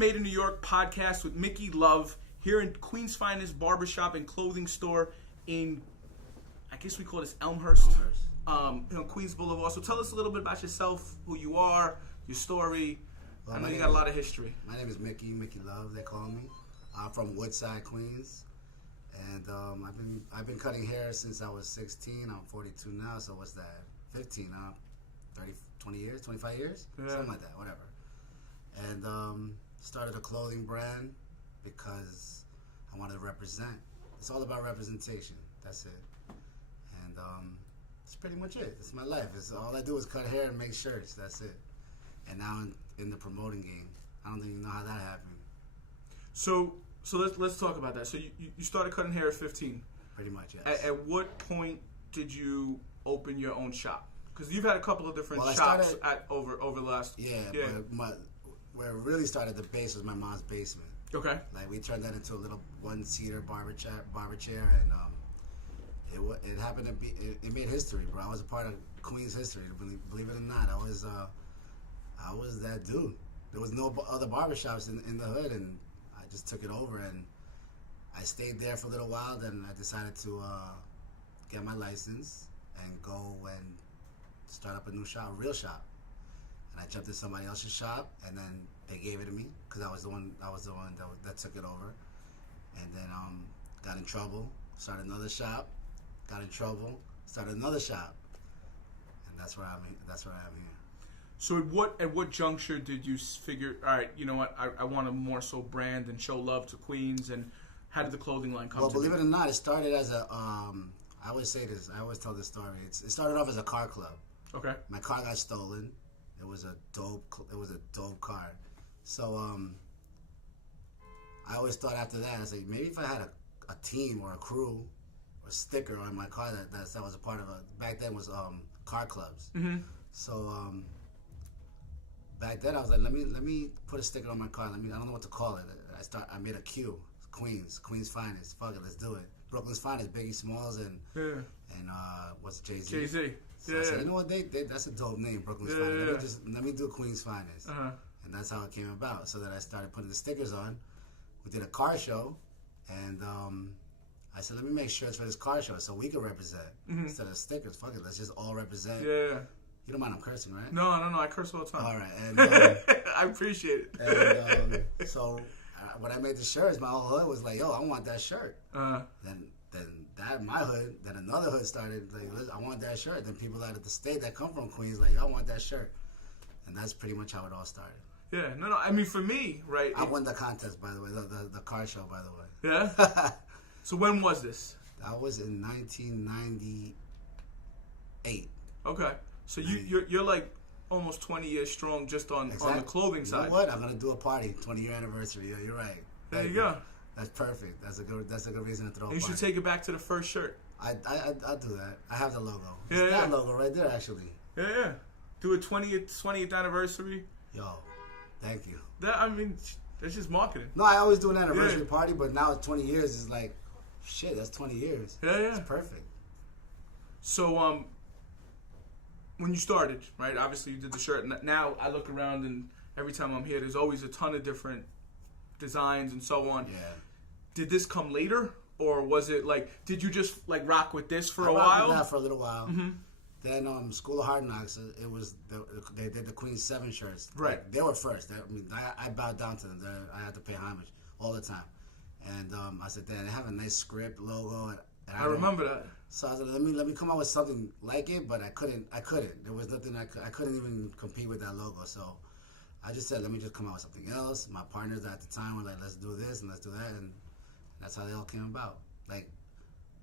Made in New York podcast with Mikki Love here in Queens Finest Barbershop and Clothing Store in, I guess we call this Elmhurst. On Queens Boulevard. So tell us a little bit about yourself, who you are, your story. Well, I know you got a lot of history. My name is Mikki Love, they call me. I'm from Woodside, Queens. And I've been cutting hair since I was 16. I'm 42 now, so what's that? 15, 20 years, 25 years? Yeah. Something like that, whatever. And started a clothing brand because I wanted to represent. It's all about representation. That's it. And that's pretty much it. It's my life. All I do is cut hair and make shirts. That's it. And now in the promoting game, I don't even know how that happened. So let's talk about that. So you started cutting hair at 15. Pretty much, yes. At what point did you open your own shop? Because you've had a couple of different shops over the last... Yeah. But where it really started, the base was my mom's basement. Okay. Like, we turned that into a little one-seater barber chair, and it happened to be... It made history, bro. I was a part of Queens history, believe it or not. I was that dude. There was no other barbershops in the hood, and I just took it over, and I stayed there for a little while. Then I decided to get my license and go and start up a new shop, a real shop. And I jumped in somebody else's shop, and then they gave it to me because I was the one that took it over. And then got in trouble, started another shop, got in trouble, started another shop, and that's where I am here. So at what juncture did you figure, all right, you know what, I want to more so brand and show love to Queens, and how did the clothing line come to be? Well, believe it or not, it started as a, I always say this, I always tell this story. It started off as a car club. Okay. My car got stolen. It was a dope car. So I always thought after that, I was like, maybe if I had a team or a crew or a sticker on my car that was a part of back then was car clubs. Mm-hmm. So back then I was like, let me put a sticker on my car. I don't know what to call it. I made a Q, Queens Finest. Fuck it, let's do it. Brooklyn's Finest, Biggie Smalls and what's Jay-Z? Jay-Z. So I said, you know what, that's a dope name, Brooklyn's Finest. Let me do Queens Finest. Uh-huh. And that's how it came about. So that I started putting the stickers on. We did a car show, and I said, let me make shirts for this car show so we can represent. Mm-hmm. Instead of stickers, fuck it, let's just all represent. Yeah. You don't mind I'm cursing, right? No, I curse all the time. All right. And, I appreciate it. And so when I made the shirts, my whole hood was like, yo, I want that shirt. Uh-huh. Then that my hood, then another hood started like, I want that shirt. Then people out of the state that come from Queens like, I want that shirt. And that's pretty much how it all started. Yeah, no, I mean, for me, right? I won the contest, by the way, the car show, by the way. Yeah? So when was this? That was in 1998. Okay. So you're like almost 20 years strong just on the clothing side. You know what? I'm going to do a party, 20-year anniversary. Yeah, you're right. There you go. That's perfect. That's a good reason to throw a party. You should take it back to the first shirt. I'll do that. I have the logo. It's that logo right there, actually. Yeah. Do a 20th anniversary. Yo, thank you. That's just marketing. No, I always do an anniversary party, but now it's 20 years. It's like, shit, that's 20 years. Yeah. It's perfect. So, when you started, right, obviously you did the shirt. Now I look around, and every time I'm here, there's always a ton of different designs and so on. Yeah. Did this come later, or was it like, did you just like rock with this for a while? I rocked with that for a little while. Mm-hmm. Then School of Hard Knocks, they did the Queen 7 shirts. Right. Like, they were first. I bowed down to them. I had to pay homage all the time. And I said, damn, they have a nice script, logo. And I remember that. So I was like, let me come up with something like it, but I couldn't. There was nothing I couldn't even compete with that logo. So I just said, let me just come out with something else. My partners at the time were like, let's do this and let's do that, and that's how they all came about. Like,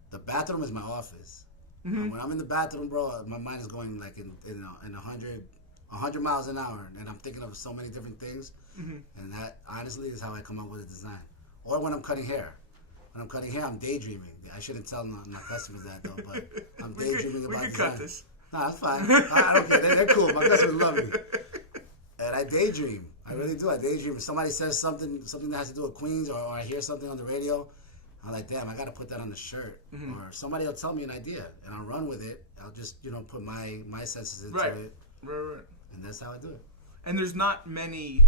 the bathroom is my office. Mm-hmm. When I'm in the bathroom, bro, my mind is going like in 100 miles an hour, and I'm thinking of so many different things. Mm-hmm. And that honestly is how I come up with a design. Or when I'm cutting hair. When I'm cutting hair, I'm daydreaming. I shouldn't tell my customers that though, but I'm daydreaming about design. We can cut this. Nah, that's fine. I don't care. They're cool. My customers love me. And I daydream. I really do. I daydream. If somebody says something that has to do with Queens, or I hear something on the radio, I'm like, damn, I got to put that on the shirt. Mm-hmm. Or somebody will tell me an idea, and I'll run with it. I'll just, put my senses into it. Right. And that's how I do it. And there's not many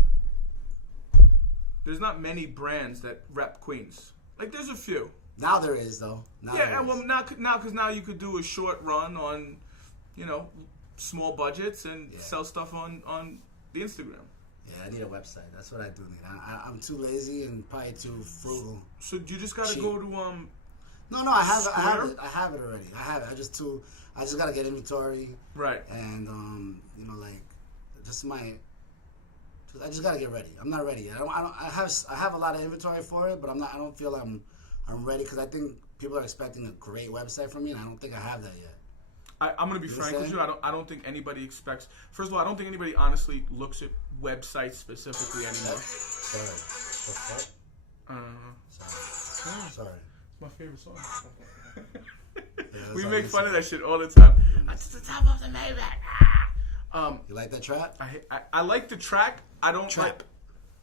there's not many brands that rep Queens. Like there's a few. Now there is though. Well now you could do a short run on, small budgets and sell stuff on the Instagram. Yeah, I need a website. That's what I do need. I'm too lazy and probably too frugal. So you just gotta Cheap. go to No, I have it. I have it already. I just gotta get inventory. Right. And I just gotta get ready. I'm not ready yet. I have a lot of inventory for it, but I don't feel I'm ready because I think people are expecting a great website from me, and I don't think I have that yet. I'm gonna be frank with you. I don't think anybody expects. First of all, I don't think anybody honestly looks at websites specifically anymore. Sorry. Sorry. It's my favorite song. Yeah, we make fun of that shit all the time. That's the top of the Maybach. You like that trap? I like the track. I don't Trap. like.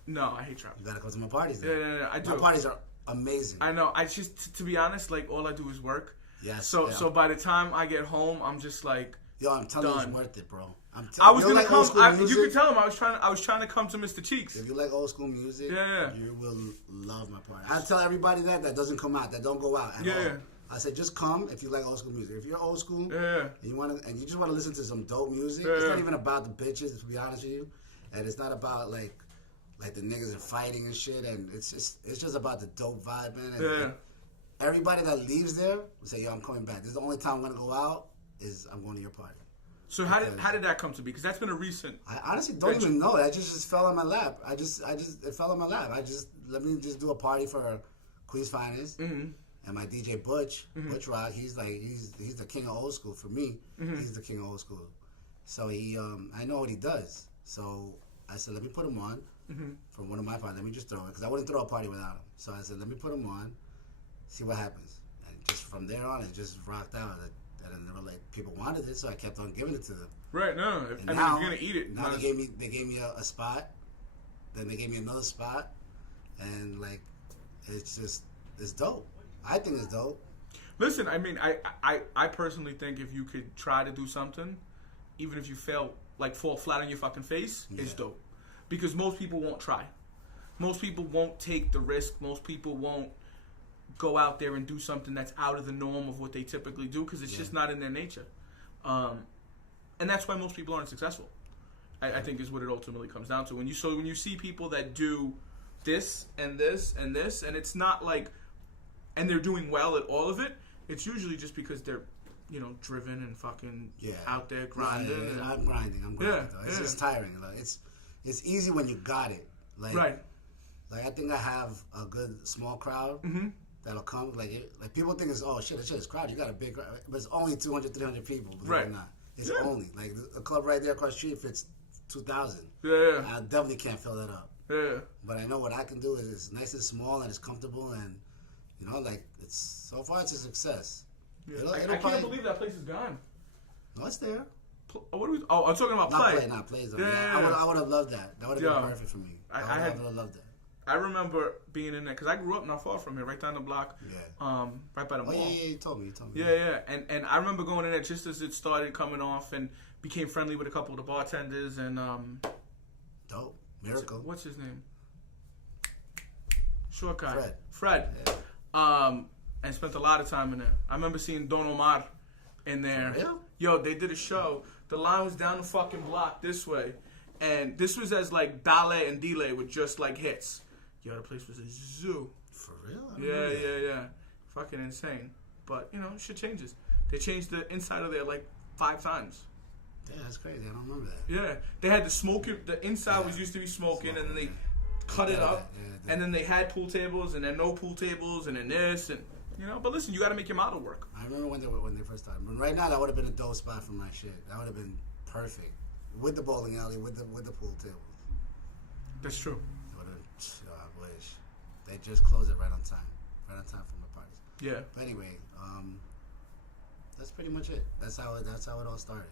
No, I hate trap. You gotta go to my parties. Then. Yeah, I do. My parties are amazing. I know. I just to be honest, like all I do is work. Yes. So by the time I get home, I'm just like. Yo, I'm telling done. you, it's worth it, bro. I was gonna come. You you could tell him I was trying to come to Mr. Cheeks. If you like old school music, yeah. you will love my party. I tell everybody that doesn't come out, that don't go out at all. I said just come if you like old school music. If you're old school, and you just want to listen to some dope music, it's not even about the bitches, to be honest with you, and it's not about like the niggas are fighting and shit, and it's just about the dope vibe, man. And everybody that leaves there will say, "Yo, I'm coming back. This is the only time I'm gonna go out. Is I'm going to your party." So how did that come to be? Because that's been a recent. I honestly don't even know. That just fell on my lap. It fell on my lap. Let me just do a party for Queens Finest, and my DJ Butch Rock. He's the king of old school for me. He's the king of old school. So I know what he does. So I said, let me put him on for one of my parties. Let me just throw it because I wouldn't throw a party without him. So I said, let me put him on, see what happens. And just from there on, it just rocked out. And they were like, people wanted it, so I kept on giving it to them. Right, no. If you're gonna eat it. Now they gave me a spot. Then they gave me another spot, and like, it's dope. I think it's dope. Listen, I mean, I personally think if you could try to do something, even if you fall flat on your fucking face, it's dope. Because most people won't try. Most people won't take the risk. Most people won't go out there and do something that's out of the norm of what they typically do because it's just not in their nature. And that's why most people aren't successful. I think is what it ultimately comes down to. When you see people that do this and this and this, and it's not like, and they're doing well at all of it, it's usually just because they're, driven and fucking out there grinding. I'm grinding. It's just tiring. Like, it's easy when you got it. Like, right. Like I think I have a good small crowd. That'll come, like people think it's, oh shit, it's crowd. You got a big crowd, but it's only 200, 300 people. Believe it or not, it's only like a club right there across the street fits 2,000. Yeah, I definitely can't fill that up. Yeah, but I know what I can do is it's nice and small and it's comfortable and it's so far it's a success. Yeah. I can't believe that place is gone. No, it's there. What are we? Oh, I'm talking about play. Not plays. I would have loved that. That would have been perfect for me. I would have loved that. I remember being in there because I grew up not far from here, right down the block. Yeah. Right by the mall. Oh yeah, you told me. Yeah. And I remember going in there just as it started coming off and became friendly with a couple of the bartenders and dope. Miracle. What's his name? Short guy. Fred. Yeah. And spent a lot of time in there. I remember seeing Don Omar in there. For real? Yo, they did a show. The line was down the fucking block this way. And this was as like Dale and Delay with just like hits. Yo, the place was a zoo. For real? Yeah. Fucking insane. But, shit changes. They changed the inside of there like 5 times. Yeah, that's crazy. I don't remember that. Yeah. They had the smoking. The inside was used to be smoking, and then they cut it up. And then they had pool tables, and then no pool tables, and then this, and, But listen, you got to make your model work. I remember when they first started. But right now, that would have been a dope spot for my shit. That would have been perfect. With the bowling alley, with the pool tables. That's true. I wish. They just closed it right on time for my parties. Yeah. But anyway, that's pretty much it. That's how it all started.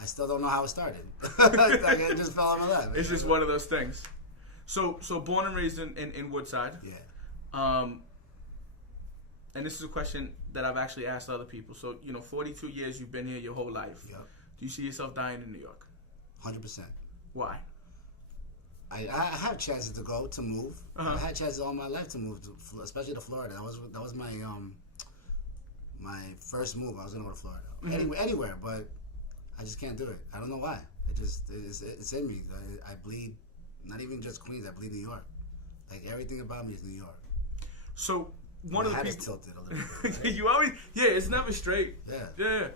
I still don't know how it started. It just fell on my lap. It's just one of those things. So born and raised in Woodside. Yeah. And this is a question that I've actually asked other people. So 42 years you've been here your whole life. Yep. Do you see yourself dying in New York? 100%. Why? I have chances to move. I had chances all my life to move, especially to Florida. That was my my first move. I was gonna go to Florida, anywhere, but I just can't do it. I don't know why. It's in me. I bleed. Not even just Queens. I bleed New York. Like everything about me is New York. So one of the people tilted a little bit. Right? You always it's never straight. Yeah.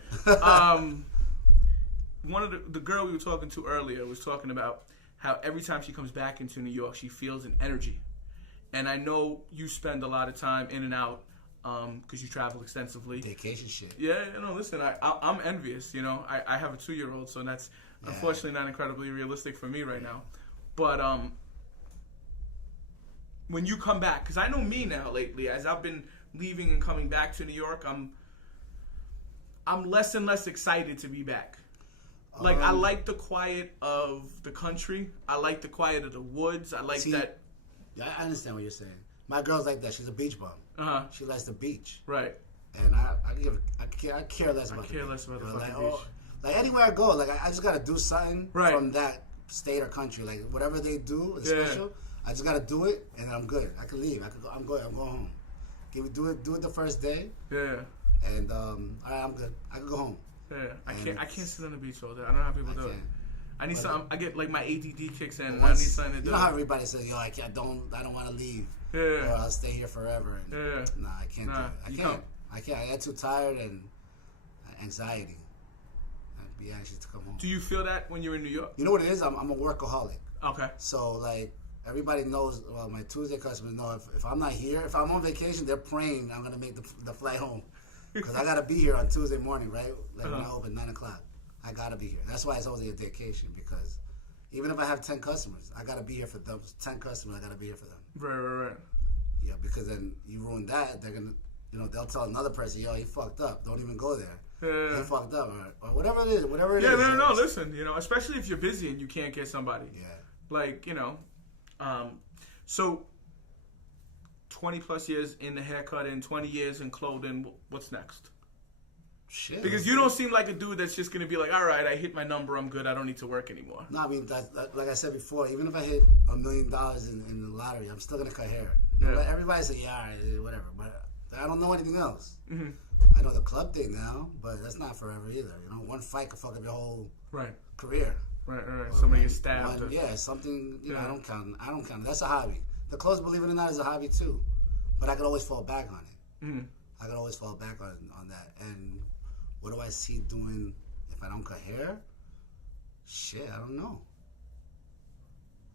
One of the girl we were talking to earlier was talking about how every time she comes back into New York, she feels an energy. And I know you spend a lot of time in and out because you travel extensively. Vacation shit. Yeah, listen, I'm envious. I have a 2-year-old, so that's unfortunately not incredibly realistic for me right now. But when you come back, because I know me now lately, as I've been leaving and coming back to New York, I'm less and less excited to be back. Like, I like the quiet of the country. I like the quiet of the woods. I like that. Yeah, I understand what you're saying. My girl's like that. She's a beach bum. She likes the beach. Right. And I care less about the beach. I care less about the fucking beach. Like, anywhere I go, like, I just got to do something from that state or country. Like, whatever they do is special. I just got to do it, and I'm good. I can leave. I'm going home. Do it the first day. Yeah. And, all right, I'm good. I can go home. Yeah, I can't sit on the beach all day. I don't know how people do it. I need something. I get like my ADD kicks in. And I need something to do. You know how everybody says, "Yo, I don't want to leave. Yeah. Or I'll stay here forever." And nah, I can't do it. I can't. I get too tired and anxiety. I'd be anxious to come home. Do you feel that when you're in New York? You know what it is? I'm a workaholic. Okay. So like everybody knows. Well, my Tuesday customers know if I'm not here, if I'm on vacation, they're praying I'm gonna make the flight home. Because I got to be here on Tuesday morning, right? Like when I open 9 o'clock. I got to be here. That's why it's always a dedication. Because even if I have 10 customers, I got to be here for those 10 customers. I got to be here for them. Right. Yeah, because then you ruin that. They're going to, they'll tell another person, yo, he fucked up. Don't even go there. Yeah. He fucked up. Or whatever it is. Yeah, no, listen, especially if you're busy and you can't get somebody. Yeah. Like, so 20 plus years in the haircut and 20 years in clothing, what's next? Shit. Because you don't seem like a dude that's just going to be like, all right, I hit my number, I'm good, I don't need to work anymore. No, I mean, like I said before, even if I hit $1 million in the lottery, I'm still going to cut hair. Everybody say, yeah, all right, whatever. But I don't know anything else. Mm-hmm. I know the club thing now, but that's not forever either. One fight could fuck up your whole career. Right. Somebody gets stabbed. Something, I don't count. That's a hobby. The clothes, believe it or not, is a hobby too. But I could always fall back on it. Mm-hmm. I could always fall back on that. And what do I see doing if I don't cut hair? Shit, I don't know.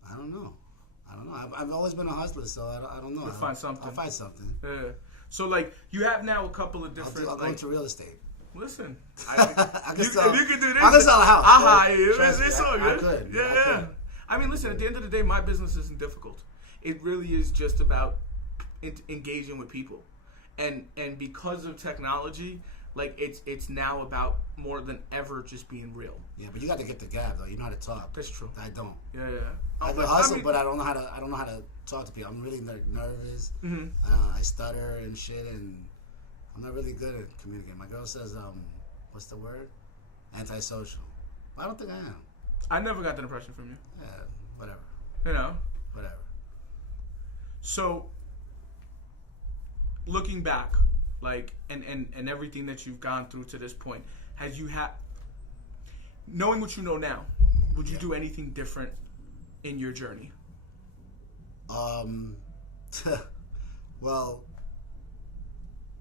I've always been a hustler, so I don't know. You'll find something. I'll find something. Yeah. So, like, you have now a couple of different... I'll go into real estate. Listen, if you can do this, I can sell a house. I'll hire you. It's all good. I could. Yeah. I mean, listen, at the end of the day, my business isn't difficult. It really is just about engaging with people, and because of technology, like it's now about more than ever just being real. Yeah, but you got to get the gab though. You know how to talk. That's true. I don't. Yeah. I can hustle, but I don't know how to talk to people. I'm really nervous. Mm-hmm. I stutter and shit, and I'm not really good at communicating. My girl says, what's the word? Antisocial. I don't think I am. I never got that impression from you. Yeah, whatever. Whatever. So, looking back, like, and everything that you've gone through to this point, knowing what you know now, would you do anything different in your journey? Well,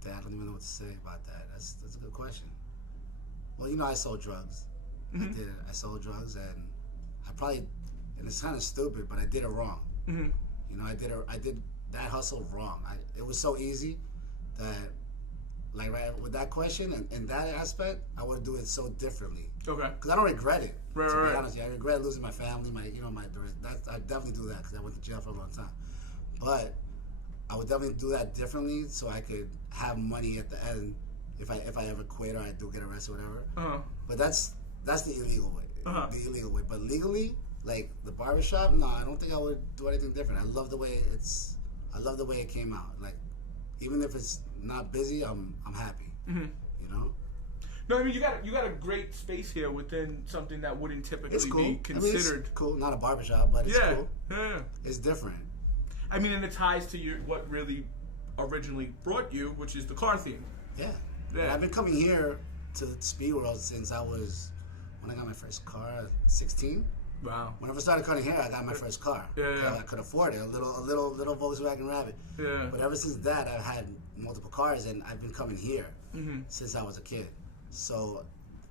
Dad, I don't even know what to say about that. That's a good question. Well, I sold drugs. Mm-hmm. I sold drugs, and and it's kind of stupid, but I did it wrong. Mm-hmm. I did that hustle wrong. It was so easy that, like, right with that question and that aspect, I would do it so differently. Okay. Because I don't regret it. Right. To be honest, I regret losing my family. I definitely do that because I went to jail for a long time. But I would definitely do that differently so I could have money at the end if I ever quit or I do get arrested or whatever. Uh-huh. But that's the illegal way. Uh-huh. The illegal way. But legally, like the barbershop, no, I don't think I would do anything different. I love the way it came out. Like, even if it's not busy, I'm happy. Mm-hmm. No, I mean you got a great space here within something that wouldn't typically It's cool. be considered. I mean, it's cool. Not a barbershop, but it's cool. Yeah. It's different. I mean, and it ties to what really originally brought you, which is the car theme. Yeah. And I've been coming here to Speed World since when I got my first car, 16. Wow. When I first started cutting hair, I got my first car. Yeah. I could afford it, a little Volkswagen Rabbit. Yeah. But ever since that, I've had multiple cars, and I've been coming here since I was a kid. So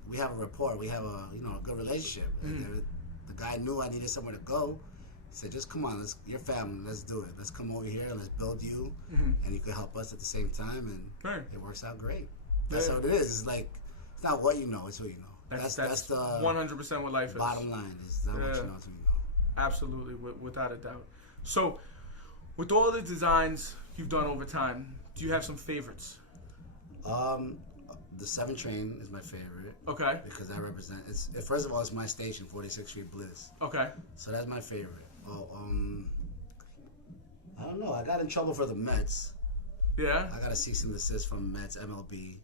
we have a rapport. We have a good relationship. The guy knew I needed somewhere to go. He said, "Just come on, you're family. Let's do it. Let's come over here and let's build you, and you can help us at the same time." And it works out great. That's how it is. It's like it's not what you know; it's who you know. That's the 100% what life is. Bottom line is not what you know, it's who you know. Absolutely, without a doubt. So, with all the designs you've done over time, do you have some favorites? The 7 train is my favorite. Okay. Because that represents first of all, it's my station, 46th Street Bliss. Okay. So that's my favorite. Oh, I don't know. I got in trouble for the Mets. Yeah. I got a cease and desist from Mets MLB.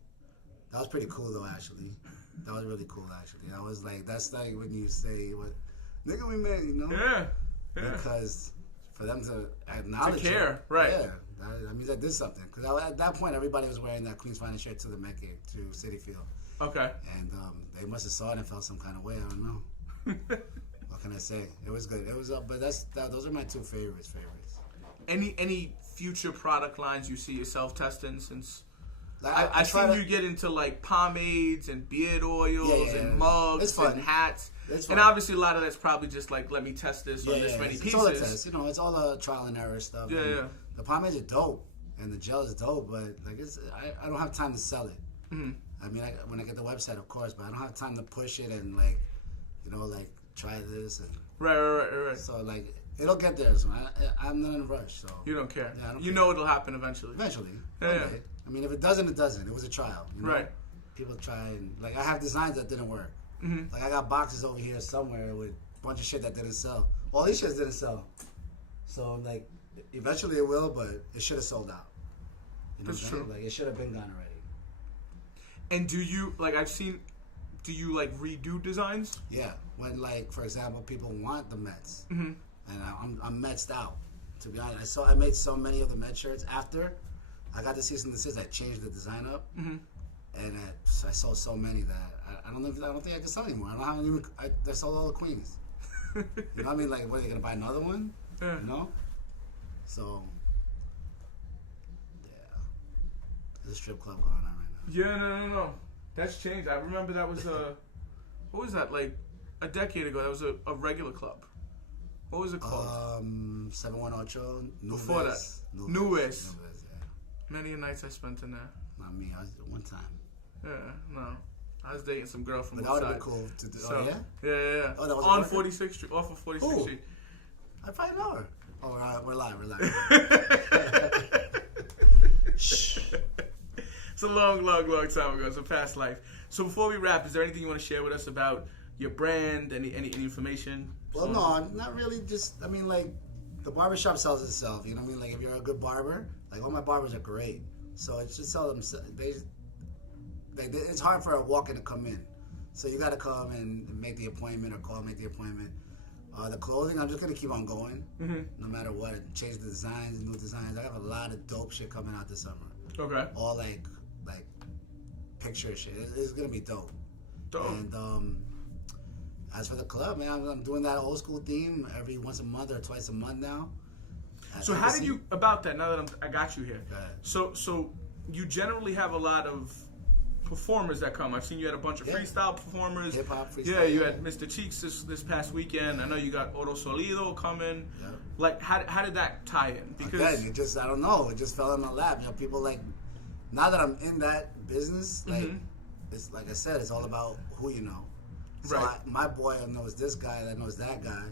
That was pretty cool though, actually. That was really cool, actually. I was like, that's like when you say, "What, nigga, we met," you know? Yeah. Because for them to acknowledge to care, it, right? Yeah, that means I did something. Because at that point, everybody was wearing that Queens Finest shirt to the Met game, to Citi Field. Okay. And they must have saw it and felt some kind of way. I don't know. What can I say? It was good. It was, but those are my 2 favorites. Any future product lines you see yourself testing since? Like, I've seen you get into like pomades and beard oils and mugs and hats. And obviously a lot of that's probably just like, let me test this on this many pieces. It's all a test. It's all a trial and error stuff. Yeah. The pomades are dope and the gel is dope, but like I don't have time to sell it. I mean, when I get the website, of course, but I don't have time to push it and like try this and right. So like it'll get there. So I'm not in a rush. So you don't care. Yeah, I don't care. know it'll happen eventually. Yeah. I mean, if it doesn't, it doesn't. It was a trial. Right. People try and like I have designs that didn't work. Like I got boxes over here somewhere with a bunch of shit that didn't sell. All these shits didn't sell. So like eventually it will, but it should have sold out. You know That's true. Like it should have been gone already. And do you do you like redo designs? Yeah. When like for example, people want the Mets, and I'm Metsed out. To be honest, I made so many of the Met shirts after I got the cease and desist. I changed the design up, and I sold so many that I don't think I can sell anymore. I sold all the Queens. You know what I mean? Like, what are they gonna buy another one? Yeah. You know. So, yeah, there's a strip club going on right now. Yeah, no. That's changed. I remember that was what was that, like a decade ago? That was a regular club. What was it called? 718 Before that, Newest. Yeah. Many nights I spent in there. Not me. I was one time. Yeah, no. I was dating some girl from But Woodside. that would have been cool to do. So, oh, yeah? Yeah. Oh, that was on 46th Street, off of 46th Street. I probably know her. Oh, we're live. Shh. It's a long time ago. It's a past life. So before we wrap, is there anything you want to share with us about your brand? Any information? Well, no, not really. Just, I mean, like, the barbershop sells itself. You know what I mean? Like, if you're a good barber, like, all my barbers are great. So it's just sell them. It's hard for a walk-in to come in. So you got to come and make the appointment or make the appointment. The clothing, I'm just going to keep on going. No matter what. Change the designs, new designs. I have a lot of dope shit coming out this summer. Okay. All, like picture shit. It's going to be dope. And, as for the club, man, I'm doing that old school theme every once a month or twice a month now. So how did you, about that, now that I got you here. Go ahead. So you generally have a lot of performers that come. I've seen you had a bunch of freestyle performers. Hip-hop freestyle. Yeah, you had Mr. Cheeks this past weekend. I know you got Oro Solido coming. Yeah. Like, how did that tie in? Because again, it just, I don't know, it just fell in my lap. You know, people like, now that I'm in that business, like, it's like I said, it's all about who you know. So right. My boy knows this guy that knows that guy.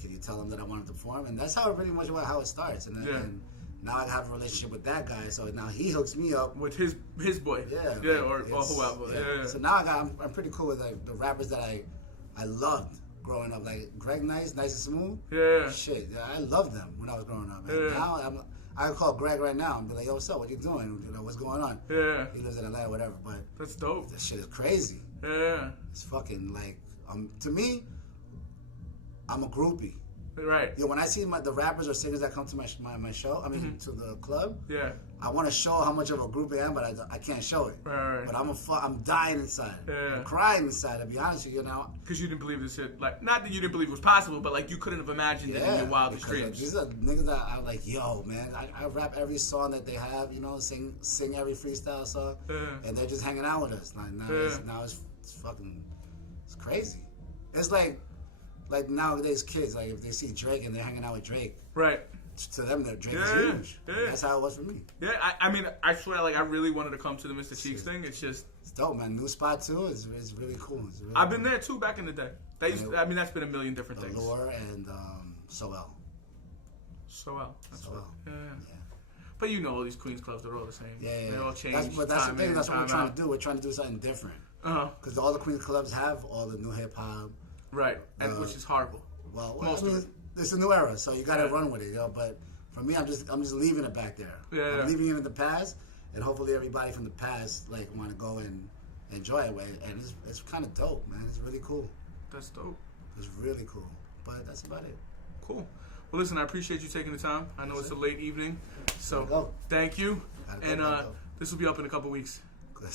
Can you tell him that I want him to perform? And that's how pretty much how it starts. And then and now I have a relationship with that guy, so now he hooks me up with his boy. Yeah, or whoever. Yeah. So now I'm pretty cool with like the rappers that I loved growing up, like Greg Nice and Smooth. Yeah. Shit, I loved them when I was growing up. And now I could call Greg right now and be like, yo, what's up? What you doing? You know, what's going on? Yeah. He lives in Atlanta, whatever. But that's dope. That shit is crazy. Yeah. It's fucking like, to me, I'm a groupie. Right. When I see the rappers or singers that come to my show, I mean to the club, yeah, I want to show how much of a groupie I am, but I can't show it. Right. But I'm dying inside. Yeah. I'm crying inside, to be honest with you now. Because you didn't believe this shit. Like, not that you didn't believe it was possible, but like you couldn't have imagined it in your wildest dreams. These are niggas that I'm like, yo, man, I rap every song that they have, you know, sing every freestyle song, and they're just hanging out with us. Like now it's fucking, it's crazy. It's like nowadays kids, like if they see Drake and they're hanging out with Drake, right? To them, Drake is huge. Yeah. That's how it was for me. Yeah, I mean, I swear, like I really wanted to come to the Mr. Cheeks thing. It's just, it's dope, man. New spot too. It's really cool. It's really I've been there too back in the day. I mean, that's been a million different things. Allure and Soel. That's Soel. Yeah. But you know, all these Queens clubs, they're all the same. Yeah. They all change. But that's the thing. That's what we're trying to do. We're trying to do something different. Because all the Queens clubs have all the new hip hop. Right, and which is horrible. Well, it's a new era, so you got to run with it, But for me, I'm just leaving it back there. I'm leaving it in the past, and hopefully everybody from the past want to go and enjoy it. And it's kind of dope, man. It's really cool. That's dope. It's really cool. But that's about it. Cool. Well, listen, I appreciate you taking the time. I know it's a late evening, so thank you. And this will be up in a couple weeks. Good.